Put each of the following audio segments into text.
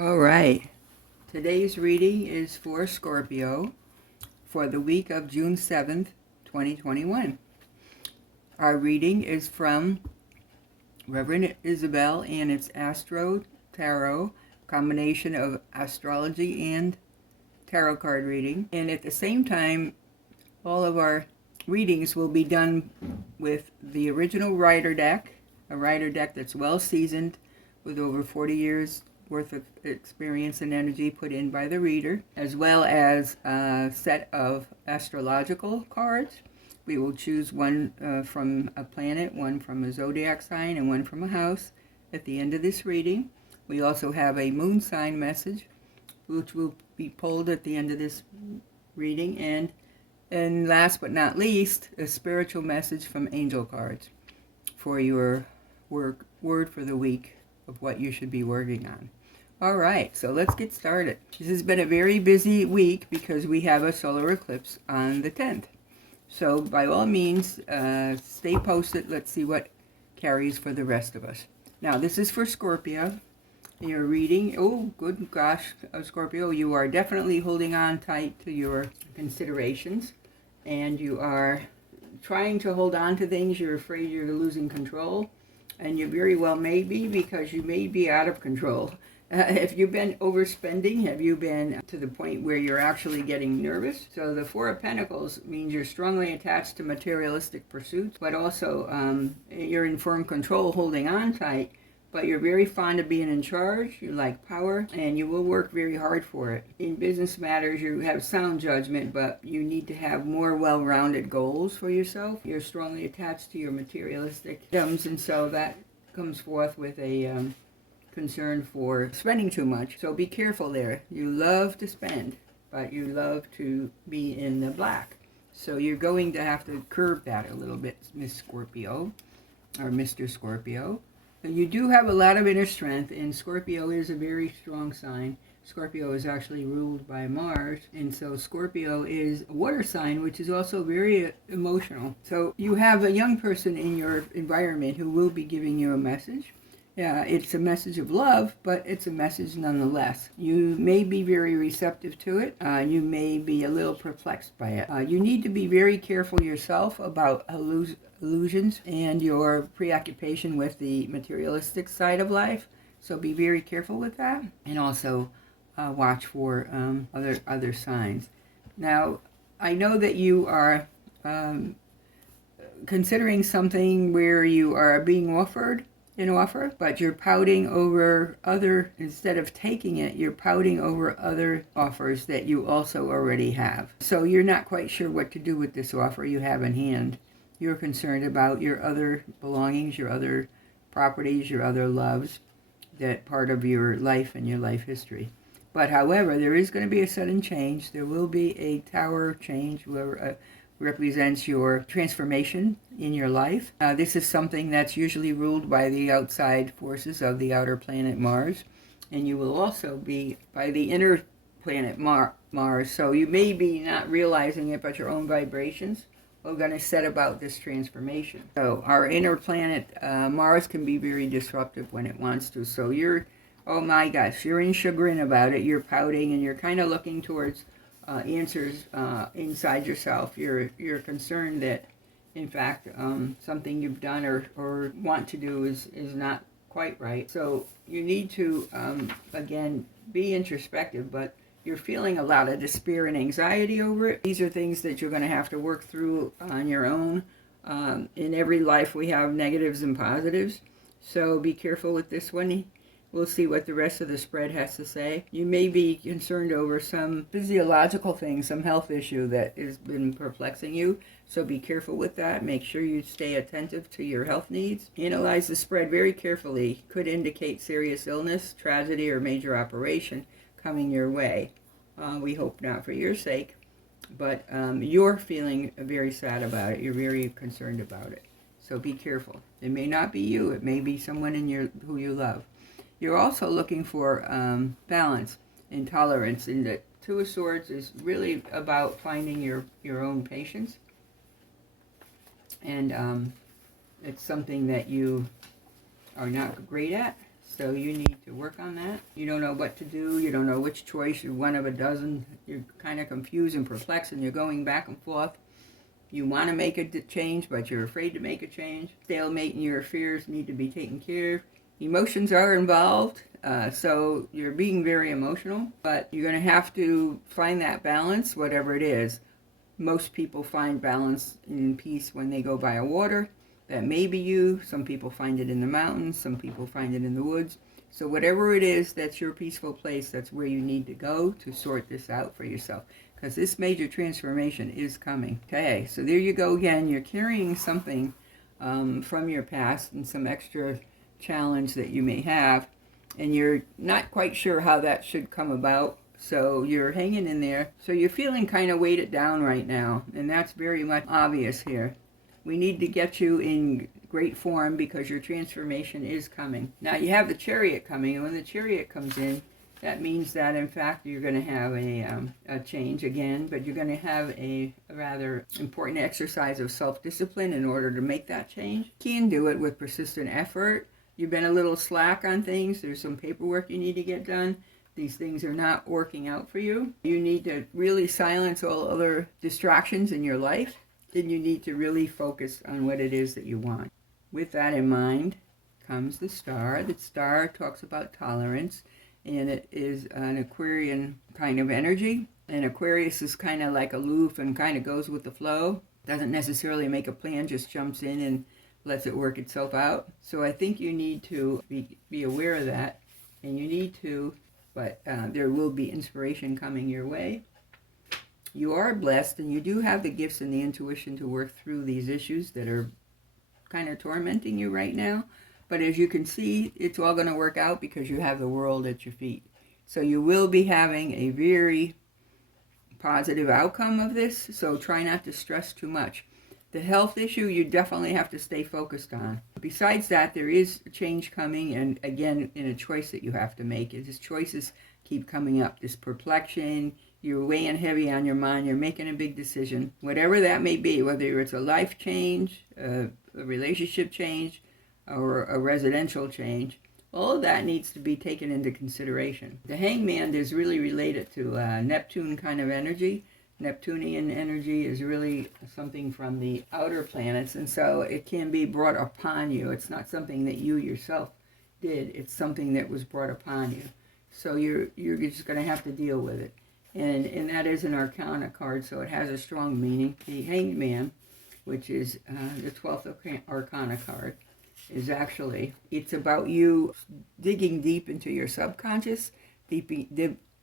All right. Today's reading is for Scorpio for the week of June 7th, 2021. Our reading is from Reverend Isabel and its Astro Tarot, combination of astrology and tarot card reading. And at the same time, all of our readings will be done with the original Rider deck, a Rider deck that's well seasoned with over 40 years worth of experience and energy put in by the reader, as well as a set of astrological cards. We will choose one from a planet, one from a zodiac sign, and one from a house at the end of this reading. We also have a moon sign message, which will be pulled at the end of this reading, and last but not least, a spiritual message from angel cards for your word for the week of what you should be working on. All right, so let's get started. This has been a very busy week because we have a solar eclipse on the 10th. So by all means, stay posted. Let's see what carries for the rest of us. Now, this is for Scorpio. You're reading, oh, good gosh, Scorpio, you are definitely holding on tight to your considerations, and you are trying to hold on to things. You're afraid you're losing control, and you very well may be, because you may be out of control. Have you been overspending? Have you been to the point where you're actually getting nervous? So the Four of Pentacles means you're strongly attached to materialistic pursuits, but also you're in firm control, holding on tight, but you're very fond of being in charge. You like power, and you will work very hard for it. In business matters, you have sound judgment, but you need to have more well-rounded goals for yourself. You're strongly attached to your materialistic items, and so that comes forth with a concern for spending too much. So be careful there. You love to spend, but you love to be in the black. So you're going to have to curb that a little bit, Miss Scorpio, or Mr. Scorpio. You do have a lot of inner strength, and Scorpio is a very strong sign. Scorpio is actually ruled by Mars, and so Scorpio is a water sign, which is also very emotional. So you have a young person in your environment who will be giving you a message. Yeah, it's a message of love, but it's a message nonetheless. You may be very receptive to it. You may be a little perplexed by it. You need to be very careful yourself about illusions and your preoccupation with the materialistic side of life. So be very careful with that, and also watch for other signs. Now, I know that you are considering something where you are being offered an offer, but you're pouting over instead of taking it, you're pouting over other offers that you also already have. So you're not quite sure what to do with this offer you have in hand. You're concerned about your other belongings, your other properties, your other loves, that part of your life and your life history. But however, there is going to be a sudden change. There will be a tower change where represents your transformation in your life. This is something that's usually ruled by the outside forces of the outer planet Mars, and you will also be by the inner planet Mars. So you may be not realizing it, but your own vibrations are going to set about this transformation. So our inner planet Mars can be very disruptive when it wants to. So you're, oh my gosh, you're in chagrin about it. You're pouting, and you're kind of looking towards answers inside yourself. You're concerned that, in fact, something you've done or want to do is not quite right. So you need to, again, be introspective, but you're feeling a lot of despair and anxiety over it. These are things that you're going to have to work through on your own. In every life we have negatives and positives, so be careful with this one. We'll see what the rest of the spread has to say. You may be concerned over some physiological thing, some health issue that has been perplexing you. So be careful with that. Make sure you stay attentive to your health needs. Analyze the spread very carefully. Could indicate serious illness, tragedy, or major operation coming your way. We hope not for your sake, but you're feeling very sad about it. You're very concerned about it. So be careful. It may not be you. It may be someone who you love. You're also looking for balance and tolerance, and the Two of Swords is really about finding your own patience, and it's something that you are not great at. So you need to work on that. You don't know what to do. You don't know which choice. You're one of a dozen. You're kind of confused and perplexed, and you're going back and forth. You want to make a change, but you're afraid to make a change. Stalemate and your fears need to be taken care of. Emotions are involved, so you're being very emotional, but you're going to have to find that balance, whatever it is. Most people find balance and peace when they go by a water. That may be you. Some people find it in the mountains. Some people find it in the woods. So whatever it is that's your peaceful place, that's where you need to go to sort this out for yourself. Because this major transformation is coming. Okay, so there you go again. You're carrying something from your past and some extra challenge that you may have. And you're not quite sure how that should come about. So you're hanging in there. So you're feeling kind of weighted down right now. And that's very much obvious here. We need to get you in great form because your transformation is coming. Now you have the Chariot coming, and when the Chariot comes in, that means that in fact you're going to have a change again, but you're going to have a rather important exercise of self-discipline in order to make that change. You can do it with persistent effort. You've been a little slack on things. There's some paperwork you need to get done. These things are not working out for you. You need to really silence all other distractions in your life. Then you need to really focus on what it is that you want. With that in mind comes the star. The star talks about tolerance, and it is an Aquarian kind of energy. And Aquarius is kind of like aloof and kind of goes with the flow. Doesn't necessarily make a plan, just jumps in and lets it work itself out. So I think you need to be aware of that, and you need to, but there will be inspiration coming your way. You are blessed, and you do have the gifts and the intuition to work through these issues that are kind of tormenting you right now. But as you can see, it's all going to work out because you have the world at your feet. So you will be having a very positive outcome of this, so try not to stress too much. The health issue you definitely have to stay focused on. Besides that, there is a change coming, and again, in a choice that you have to make. These choices keep coming up. This perplexion, you're weighing heavy on your mind, you're making a big decision. Whatever that may be, whether it's a life change, a relationship change, or a residential change, all of that needs to be taken into consideration. The Hangman is really related to Neptune kind of energy. Neptunian energy is really something from the outer planets, and so it can be brought upon you. It's not something that you yourself did. It's something that was brought upon you. So you're just going to have to deal with it. And that is an Arcana card, so it has a strong meaning. The Hanged Man, which is the 12th Arcana card, is actually, it's about you digging deep into your subconscious.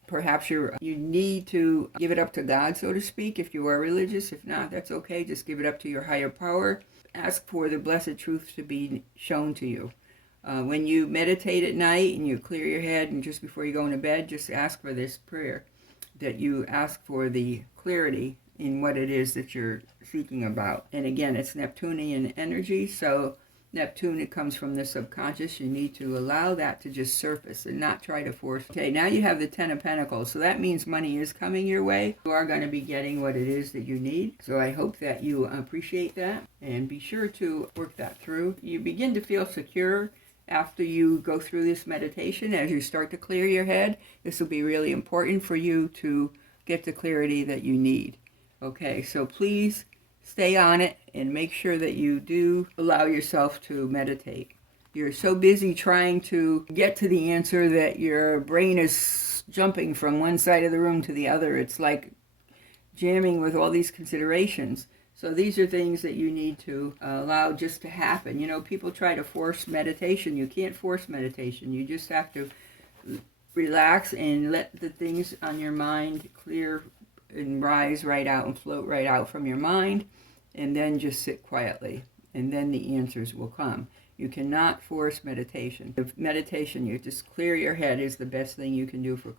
Perhaps you need to give it up to God, so to speak, if you are religious. If not, that's okay. Just give it up to your higher power. Ask for the blessed truth to be shown to you. When you meditate at night and you clear your head, and just before you go into bed, just ask for this prayer, that you ask for the clarity in what it is that you're seeking about. And again, it's Neptunian energy, so Neptune, it comes from the subconscious. You need to allow that to just surface and not try to force. Okay, now you have the Ten of Pentacles, so that means money is coming your way. You are going to be getting what it is that you need. So I hope that you appreciate that, and be sure to work that through. You begin to feel secure after you go through this meditation. As you start to clear your head, this will be really important for you to get the clarity that you need. Okay, so please stay on it and make sure that you do allow yourself to meditate. You're so busy trying to get to the answer that your brain is jumping from one side of the room to the other. It's like jamming with all these considerations. So these are things that you need to allow just to happen. You know, people try to force meditation. You can't force meditation. You just have to relax and let the things on your mind clear and rise right out and float right out from your mind, and then just sit quietly, and then the answers will come. You cannot force meditation. The meditation, you just clear your head, is the best thing you can do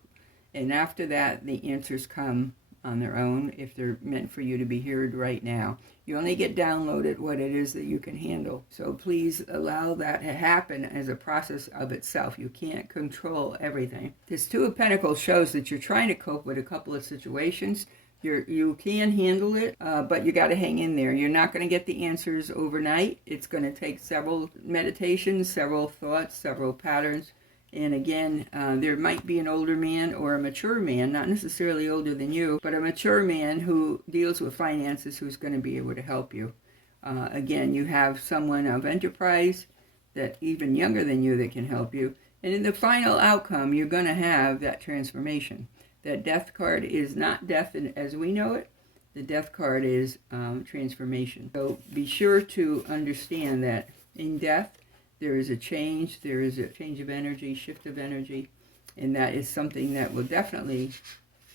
and after that, the answers come on their own if they're meant for you to be heard right now. You only get downloaded what it is that you can handle. So please allow that to happen as a process of itself. You can't control everything. This Two of Pentacles shows that you're trying to cope with a couple of situations. You can handle it, but you got to hang in there. You're not going to get the answers overnight. It's going to take several meditations, several thoughts, several patterns And again, there might be an older man or a mature man, not necessarily older than you, but a mature man who deals with finances who's going to be able to help you. Again, you have someone of enterprise that even younger than you that can help you. And in the final outcome, you're going to have that transformation. That death card is not death as we know it. The death card is transformation. So be sure to understand that in death, there is a change of energy, shift of energy, and that is something that will definitely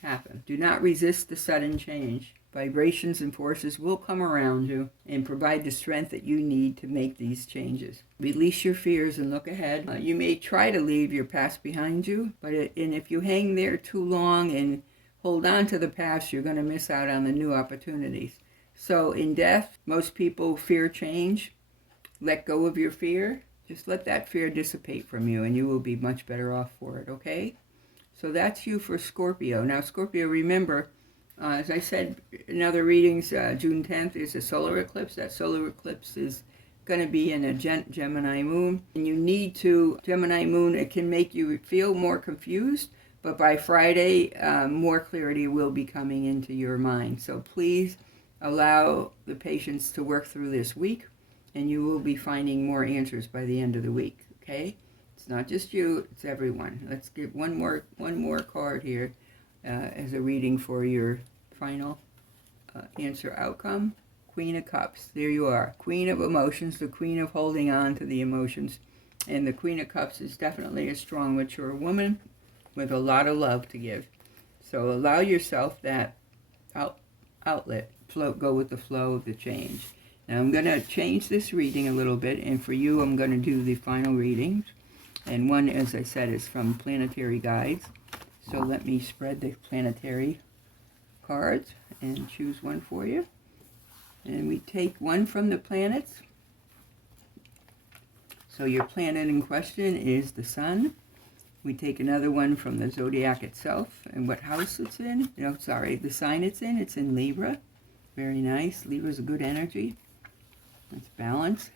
happen. Do not resist the sudden change. Vibrations and forces will come around you and provide the strength that you need to make these changes. Release your fears and look ahead. You may try to leave your past behind you, and if you hang there too long and hold on to the past, you're going to miss out on the new opportunities. So in death, most people fear change. Let go of your fear. Just let that fear dissipate from you, and you will be much better off for it, okay? So that's you for Scorpio. Now, Scorpio, remember, as I said in other readings, June 10th is a solar eclipse. That solar eclipse is going to be in a Gemini moon. And you need to, Gemini moon, it can make you feel more confused, but by Friday, more clarity will be coming into your mind. So please allow the patience to work through this week, and you will be finding more answers by the end of the week, okay? It's not just you, it's everyone. Let's get one more card here as a reading for your final answer outcome. Queen of Cups, there you are. Queen of emotions, the queen of holding on to the emotions. And the Queen of Cups is definitely a strong, mature woman with a lot of love to give. So allow yourself that outlet, go with the flow of the change. Now I'm going to change this reading a little bit, and for you I'm going to do the final readings. And one, as I said, is from Planetary Guides. So let me spread the planetary cards and choose one for you. And we take one from the planets. So your planet in question is the Sun. We take another one from the zodiac itself and what house it's in. The sign it's in. It's in Libra. Very nice. Libra's a good energy. It's balance.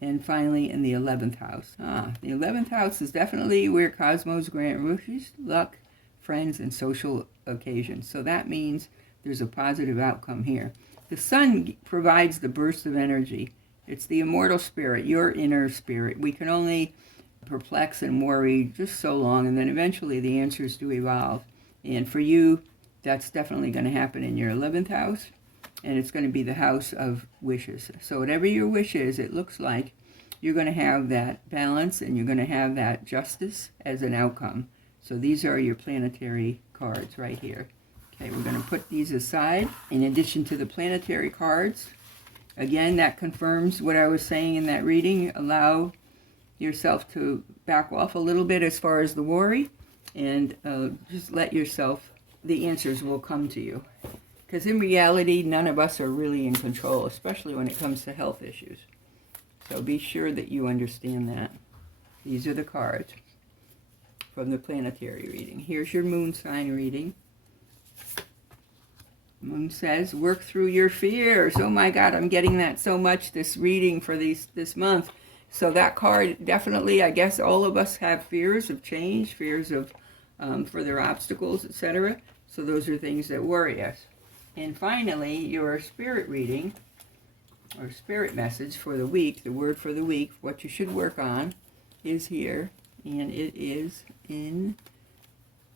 And finally, in the 11th house. The 11th house is definitely where cosmos grant wishes, luck, friends, and social occasions. So that means there's a positive outcome here. The Sun provides the burst of energy. It's the immortal spirit, your inner spirit. We can only perplex and worry just so long, and then eventually the answers do evolve. And for you, that's definitely going to happen in your 11th house. And it's going to be the house of wishes. So whatever your wish is, it looks like you're going to have that balance and you're going to have that justice as an outcome. So these are your planetary cards right here. Okay, we're going to put these aside. In addition to the planetary cards, again, that confirms what I was saying in that reading. Allow yourself to back off a little bit as far as the worry, and just let yourself, the answers will come to you. Because in reality, none of us are really in control, especially when it comes to health issues. So be sure that you understand that. These are the cards from the planetary reading. Here's your moon sign reading. Moon says, work through your fears. Oh my God, I'm getting that so much, this reading for this month. So that card, definitely, I guess all of us have fears of change, fears of further obstacles, etc. So those are things that worry us. And finally, your spirit reading, or spirit message for the week, the word for the week, what you should work on, is here. And it is in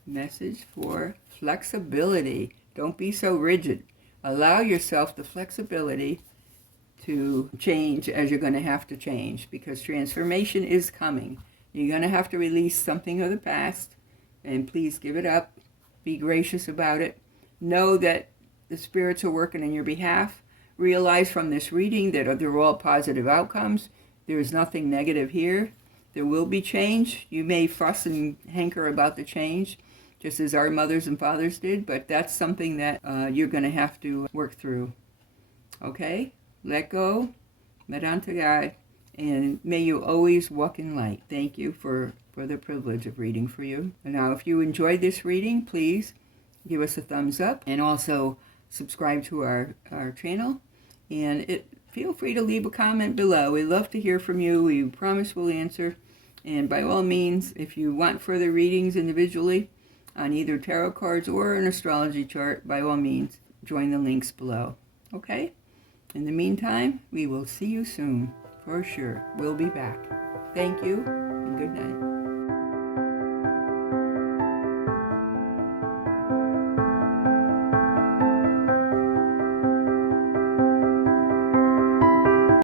message for flexibility. Don't be so rigid. Allow yourself the flexibility to change as you're going to have to change, because transformation is coming. You're going to have to release something of the past, and please give it up. Be gracious about it. Know that the spirits are working on your behalf. Realize from this reading that they're all positive outcomes. There is nothing negative here. There will be change. You may fuss and hanker about the change, just as our mothers and fathers did, but that's something that you're going to have to work through. Okay? Let go, let on to God, and may you always walk in light. Thank you for the privilege of reading for you. And now, if you enjoyed this reading, please give us a thumbs up, and also subscribe to our channel. And feel free to leave a comment below. We love to hear from you. We promise we'll answer. And by all means, if you want further readings individually on either tarot cards or an astrology chart, by all means, join the links below. Okay? In the meantime, we will see you soon. For sure. We'll be back. Thank you, and good night.